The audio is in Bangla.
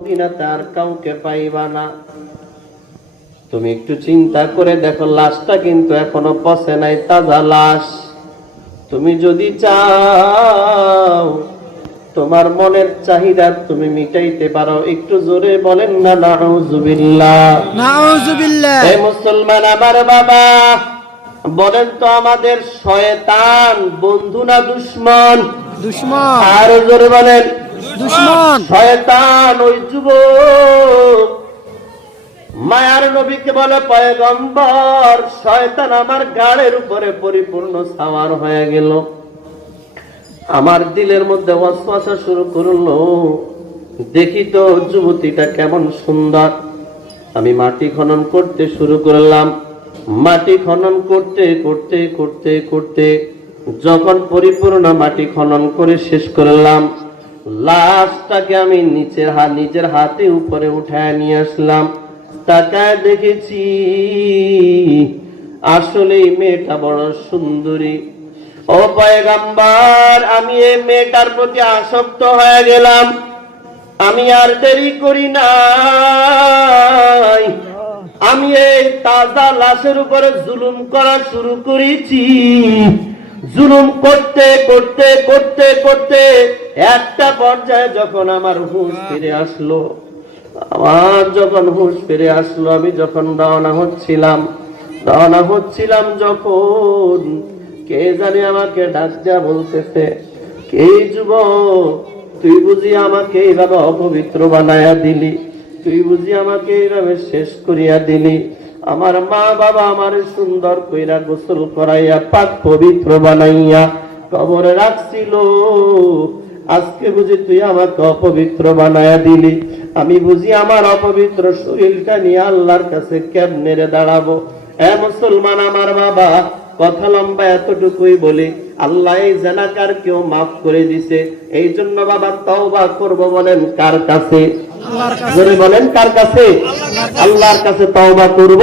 মদিনাতে আর কাউকে পাইবা না। তুমি একটু চিন্তা করে দেখো লাশটা কিন্তু এখনও পচে নাই তাজা লাশ। তুমি যদি চাও তোমার মনের চাহিদা তুমি মিটাইতে পারো। একটু জোরে বলেন না নাউজুবিল্লাহ মুসলমান আমার বাবা বলেন তো আমাদের শয়তান বন্ধু না দুশ্মন? দুশ্মন। আর জোরে বলেন। শয়তান ওই যুবক। মায়ার নবীকে বলে, পয়গম্বর, শয়তান আমার গাড়ের উপরে পরিপূর্ণ সাওয়ার হয়ে গেল। আমার দিলের মধ্যে ওয়াসওয়াসা শুরু করল। দেখি তো যুবতীটা কেমন সুন্দর। আমি মাটি খনন করতে শুরু করলাম। মাটি খনন করতে করতে করতে করতে যখন পরিপূর্ণ মাটি খনন করে শেষ করলাম লাশটাকে আমি নিচের হাত নিজের হাতে উপরে উঠায় নিয়ে আসলাম। তাকায় দেখেছি, আসলে মেয়েটা বড় সুন্দরী। ও পয়গাম্বার, আমি এই মেয়েটার প্রতি আসক্ত হয়ে গেলাম। আমি আর দেরি করি নাই। আমি এই তাজা লাশের উপরে জুলুম করা শুরু করেছি। জুলুম করতে করতে করতে করতে একটা পর্যায়ে যখন আমার হুঁশ ফিরে আসলো, আমার যখন হুঁশ ফিরে আসলো, আমি যখন রওনা হচ্ছিলাম রওনা হচ্ছিলাম যখন কে জানি আমাকে ডাক দেয়া বলতেছে, কে যুবক? তুই বুঝি আমাকে এইভাবে অপবিত্র বানায়া দিলি? তুই বুঝি আমাকে এইভাবে শেষ করিয়া দিলি? আমার মা বাবা আমার সুন্দর কইরা গোসল করাইয়া পাক পবিত্র বানাইয়া কবরে রাখছিল। আজকে বুঝি তুই আমাকে অপবিত্র বানায়া দিলি? আমি বুঝি আমার অপবিত্র শরীরটা নিয়ে আল্লাহর কাছে কেমনে রে দাঁড়াবো? এ মুসলমান আমার বাবা কথা লম্বা এতটুকুই বলি আল্লাহ এই জেনাকার কেউ মাফ করে দিছে। এই জন্য বাবা তওবা করব বলেন কার কাছে? বলেন কার কাছে? আল্লাহর কাছে। তাও বা করব?